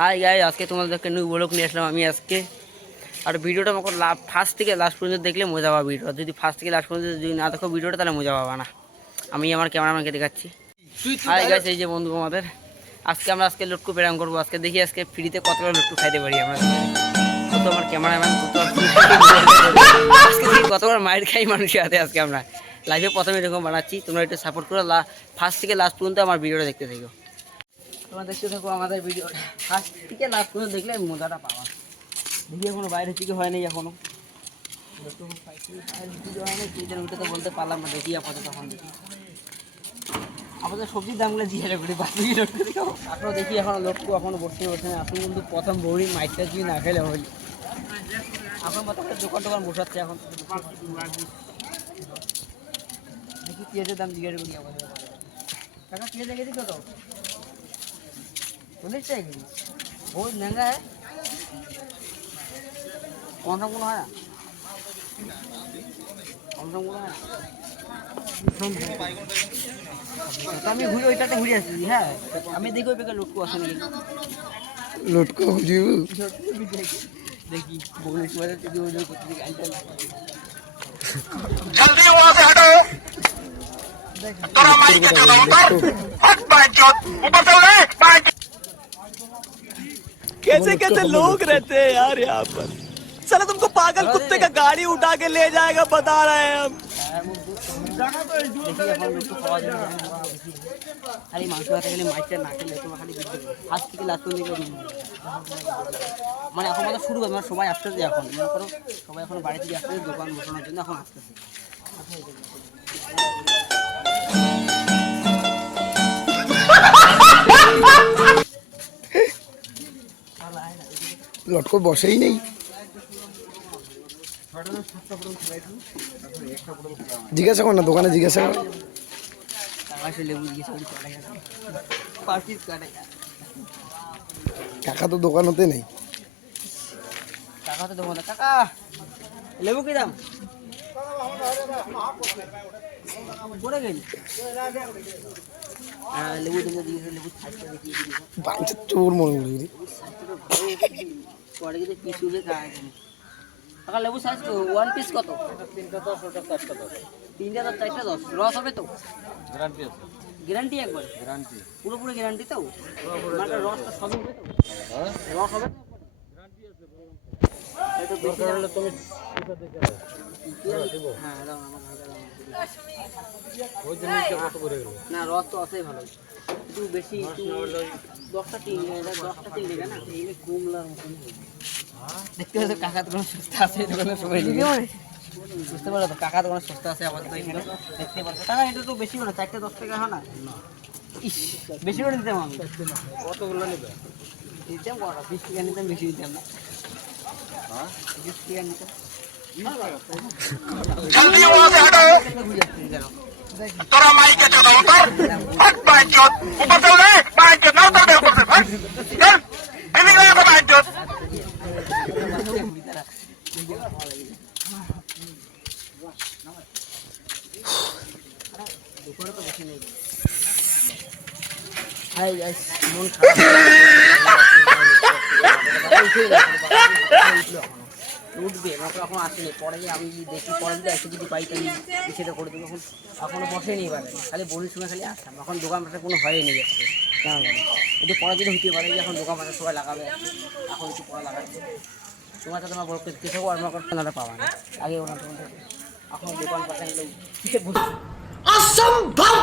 Hi guys, আজকে তোমাদেরকে new blog নিয়ে আসলাম আমি আজকে। আর ভিডিওটা আমাকে ফার্স্ট থেকে লাস্ট পর্যন্ত দেখলে মজা পাবা। ভিডিও যদি ফার্স্ট থেকে লাস্ট পর্যন্ত যদি না দেখো ভিডিওটা, তাহলে মজা পাবা না। আমি আমার ক্যামেরাম্যানকে দেখাচ্ছি। হাই গাইস, এই যে বন্ধু আমাদের আমরা আজকে লটকু প্রেরণ করবো। আজকে দেখি আজকে ফ্রিতে কতটা লটকু খাইতে পারি আমরা। কত আমার ক্যামেরাম্যান আজকে দেখি কতবার মায়ের খাই মানুষের হাতে। আজকে আমরা লাইভে প্রথমে এরকম বানাচ্ছি, তোমরা একটু সাপোর্ট করো। ফার্স্ট থেকে লাস্ট পর্যন্ত আমার ভিডিওটা দেখতে থাকো। তোমরা দেখতে থাকো আমাদের ভিডিও ফার্স্ট থেকে লাস্ট পর্যন্ত দেখলে মজাটা পাওয়া। দেখি এখনো বাইরে থেকে হয় নাই, এখনো ওইটা তো বলতে পারলাম না। দেখি আপাতত তখন দেখি আমাদের সবজির দামগুলো জিজ্ঞাসা করি বাকি এখনো দেখি। এখনো লক্ষ্য এখনো বসে না। আপনি কিন্তু প্রথম বৌড়ি মাইকটা যদি না খেলে হইল। এখন কত দোকান টোকান বসাচ্ছে। এখন দেখি পেঁয়াজের দাম জিজ্ঞাসা করি আমাদের। টাকা পেঁয়াজ লেগেছি কত? 40 টাকা কেজি। बहुत महंगा है। कौन सा गुना है? कौन सा गुना है? আমি ঘুরে ওইটাতে ঘুরে আসছি। হ্যাঁ, আমি দেখি ওই বেকার লটকু আসেন লটকু বুঝিব দেখি বলিস মানে যদি ওই করতে দিকে আইটা জলদি वहां से हटो। তোরা মাইকে চলো উত্তর হট বাইজত ऊपर चल रे बाइक। कैसे कैसे लोग रहते हैं यार यहाँ पर। साला तुमको पागल कुत्ते का गाड़ी उठा के ले जाएगा, बता रहे हैं हम। খালি মাংস ভাতে গেলে মাইকটা না খেলে তোমার খালি ফার্স্ট থেকে লাস্ট পর্যন্ত মানে এখন শুরু করে মানে সবাই আসতেছে। এখন মনে করো সবাই এখন বাড়ি থেকে আসতেছে দোকান বসানোর জন্য এখন আসতেছে। লটকো বসেই নেই। জিজ্ঞাসা কর না, দোকানে জিজ্ঞাসা কর। কাকা তো দোকান হতে নেই। কাকা তো দোকানে। কাকা লেবু কি দাম? পড়ে গেল লেবু দিলে লেবু বাঞ্চা চোর মনে করি। পরে যদি পিস উঠে খায়। কাকা লেবু সাইজ ওয়ান পিস কত? 3টা 10, ওটা 4টা 10। 3টা 10, 4টা 10। রস হবে তো? গ্যারান্টি আছে। গ্যারান্টি একবার? গ্যারান্টি পুরোপুরি গ্যারান্টি তো? মানে রসটা সবই হবে তো? হ্যাঁ রস হবে তো? গ্যারান্টি আছে। এটা বেশি হলে তুমি এটা দেখে নাও। হ্যাঁ দাও আমার ভাই দাও। ওই জিনিসটা কত করে গেল? না রস তো আছে ভালো। একটু বেশি 10টা 3 এটা 10টা 3 দিবে না? এই কুমলার মতন দেখতে পাচ্ছ। কাকা তো সস্তা আছে দোকানে সবাই নিবে। বুঝতে পারো তো কাকা দোকানে সস্তা আছে আপাতত এখানে দেখতে পাচ্ছ। টাকা এটা তো বেশি না, 4টা 10 টাকা হয় না? ইস বেশি করে দিতাম আমি। কতগুলো নেবে? দিতাম কটা 20 টাকা নিতাম, বেশি দিতাম না। হ্যাঁ 20 টাকা নিতাম। जल्दी वहां से हटो। तोरा माइक के चलो उतर हट बाइजत ऊपर चल रे बाइक ना उतर दे ऊपर से चल इन्हीं का बाइजत। হাই গাইস, মন খারাপ উঠবে এখন আসেনি। পরে আমি দেখি পরে যদি একটু যদি পাই তাই সেটা করে দেবো। এখন এখনো বসেনি এবারে, খালি বলির সময় খালি আসতাম। এখন দোকান পাশে কোনো হয়নি যাচ্ছে কেন জানি। একটু পরে যদি হতে পারে এখন দোকান পাশে সবাই লাগাবে। এখন একটু পরে লাগাচ্ছে। তোমার সাথে তোমার বড় কিছু আর আমার কেনাটা পাওয়া না আগে ওনার এখন দোকান পাশে অসম্ভব।